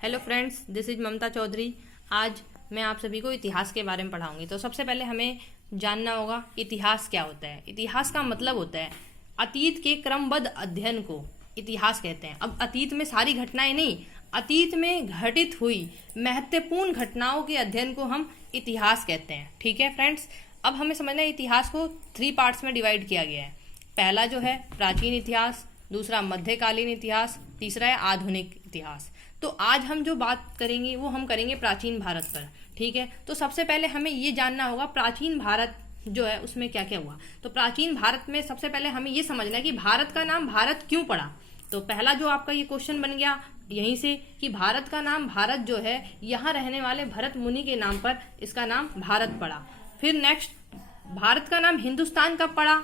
Hello friends, this is ममता चौधरी। आज मैं आप सभी को इतिहास के बारे में पढ़ाऊंगी। तो सबसे पहले हमें जानना होगा इतिहास क्या होता है। इतिहास का मतलब होता है अतीत के क्रमबद्ध अध्ययन को इतिहास कहते हैं। अब अतीत में सारी घटनाएं नहीं, अतीत में घटित हुई महत्वपूर्ण घटनाओं के अध्ययन को हम इतिहास कहते हैं। ठीक है फ्रेंड्स, अब हमें समझना है इतिहास को 3 पार्ट्स में डिवाइड किया गया है। पहला जो है प्राचीन इतिहास, दूसरा मध्यकालीन इतिहास, तीसरा है आधुनिक इतिहास। तो आज हम जो बात करेंगे वो हम करेंगे प्राचीन भारत पर। ठीक है, तो सबसे पहले हमें ये जानना होगा प्राचीन भारत जो है उसमें क्या क्या हुआ। तो प्राचीन भारत में सबसे पहले हमें ये समझना है कि भारत का नाम भारत क्यों पड़ा। तो पहला जो आपका ये क्वेश्चन बन गया यहीं से कि भारत का नाम भारत जो है यहाँ रहने वाले भरत मुनि के नाम पर इसका नाम भारत पड़ा। फिर नेक्स्ट, भारत का नाम हिंदुस्तान कब पड़ा।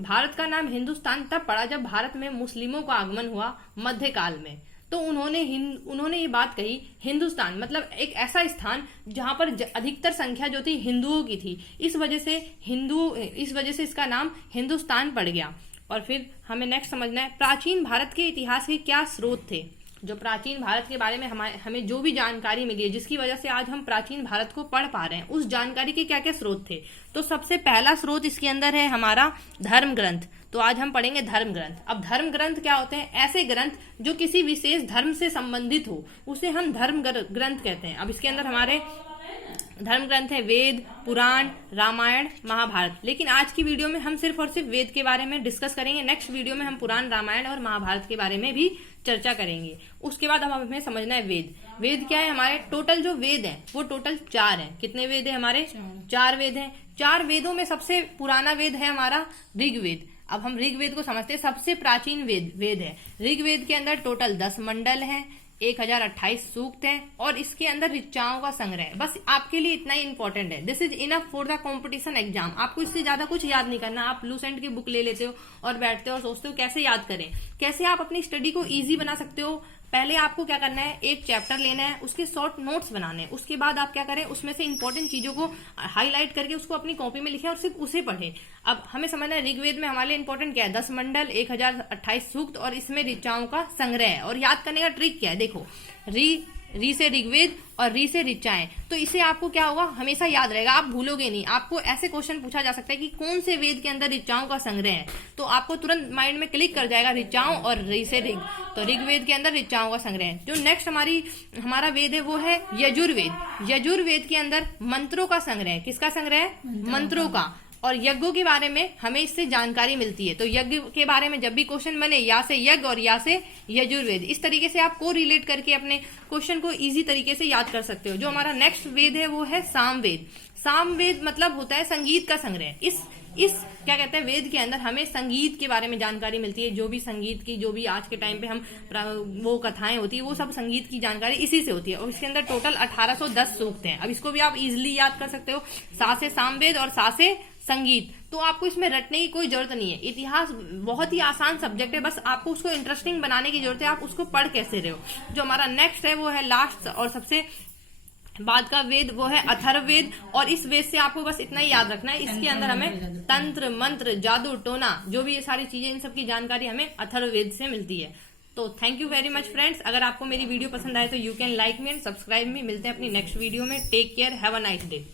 भारत का नाम हिंदुस्तान तब पड़ा जब भारत में मुस्लिमों का आगमन हुआ मध्यकाल में। तो उन्होंने ये बात कही हिंदुस्तान मतलब एक ऐसा स्थान जहां पर अधिकतर संख्या जो थी हिंदुओं की थी, इस वजह से इसका नाम हिंदुस्तान पड़ गया। और फिर हमें नेक्स्ट समझना है प्राचीन भारत के इतिहास के क्या स्रोत थे। जो प्राचीन भारत के बारे में हमें जो भी जानकारी मिली है, जिसकी वजह से आज हम प्राचीन भारत को पढ़ पा रहे हैं, उस जानकारी के क्या क्या स्रोत थे। तो सबसे पहला स्रोत इसके अंदर है हमारा धर्म ग्रंथ। तो आज हम पढ़ेंगे धर्म ग्रंथ। अब धर्म ग्रंथ क्या होते हैं? ऐसे ग्रंथ जो किसी विशेष धर्म से संबंधित हो उसे हम धर्म ग्रंथ कहते हैं। अब इसके अंदर हमारे धर्म ग्रंथ है वेद, पुराण, रामायण, महाभारत। लेकिन आज की वीडियो में हम सिर्फ और सिर्फ वेद के बारे में डिस्कस करेंगे। नेक्स्ट वीडियो में हम पुराण, रामायण और महाभारत के बारे में भी चर्चा करेंगे। उसके बाद अब हमें समझना है वेद। वेद क्या है? हमारे टोटल जो वेद हैं वो टोटल 4 हैं। कितने वेद है हमारे? 4 वेद हैं। 4 वेदों में सबसे पुराना वेद है हमारा ऋग्वेद। अब हम ऋग्वेद को समझते हैं, सबसे प्राचीन वेद है। ऋग्वेद के अंदर टोटल 10 मंडल हैं, 1028 सूक्त हैं और इसके अंदर ऋचाओं का संग्रह है। बस आपके लिए इतना ही इंपॉर्टेंट है। This is enough for the competition exam. आपको इससे ज्यादा कुछ याद नहीं करना। आप लूसेंट की बुक ले लेते हो और बैठते हो और सोचते हो कैसे याद करें, कैसे आप अपनी स्टडी को इजी बना सकते हो। पहले आपको क्या करना है, एक चैप्टर लेना है, उसके शॉर्ट नोट्स बनाने हैं। उसके बाद आप क्या करें, उसमें से इंपॉर्टेंट चीजों को हाईलाइट करके उसको अपनी कॉपी में लिखें और सिर्फ उसे पढ़ें। अब हमें समझना है ऋग्वेद में हमारे लिए इंपॉर्टेंट क्या है, 10 मंडल, 1028 सूक्त और इसमें ऋचाओं का संग्रह है। और याद करने का ट्रिक क्या है, देखो री से ऋग्वेद और री से ऋचाएं। तो इसे आपको क्या होगा, हमेशा याद रहेगा, आप भूलोगे नहीं। आपको ऐसे क्वेश्चन पूछा जा सकता है कि कौन से वेद के अंदर ऋचाओं का संग्रह है, तो आपको तुरंत माइंड में क्लिक कर जाएगा ऋचाओं और री से ऋग। तो ऋग्वेद के अंदर ऋचाओं का संग्रह है। जो नेक्स्ट हमारा वेद है वो है यजुर्वेद। यजुर्वेद के अंदर मंत्रों का संग्रह है। किसका संग्रह है? मंत्रों का। और यज्ञों के बारे में हमें इससे जानकारी मिलती है। तो यज्ञ के बारे में जब भी क्वेश्चन बने, या से यज्ञ और या से यजुर्वेद, इस तरीके से आप को रिलेट करके अपने क्वेश्चन को इजी तरीके से याद कर सकते हो। जो हमारा नेक्स्ट वेद है वो है सामवेद। सामवेद मतलब होता है संगीत का संग्रह। इस क्या कहते हैं, वेद के अंदर हमें संगीत के बारे में जानकारी मिलती है। जो भी संगीत की, जो भी आज के टाइम पे हम वो कथाएं होती है, वो सब संगीत की जानकारी इसी से होती है। और इसके अंदर टोटल 1810 सूक्त हैं। अब इसको भी आप इजिली याद कर सकते हो, सा से सामवेद और सा से संगीत। तो आपको इसमें रटने की कोई जरूरत नहीं है। इतिहास बहुत ही आसान सब्जेक्ट है, बस आपको उसको इंटरेस्टिंग बनाने की जरूरत है। आप उसको पढ़ कैसे रहे हो। जो हमारा नेक्स्ट है वो है लास्ट और सबसे बाद का वेद, वो है अथर्ववेद। और इस वेद से आपको बस इतना ही याद रखना है, इसके अंदर हमें तंत्र, मंत्र, जादू टोना, जो भी ये सारी चीजें, इन सब की जानकारी हमें अथर्ववेद से मिलती है। तो thank you very much friends. अगर आपको मेरी वीडियो पसंद आए तो you can like me and subscribe me. मिलते हैं अपनी नेक्स्ट वीडियो में। Take care, have a nice day.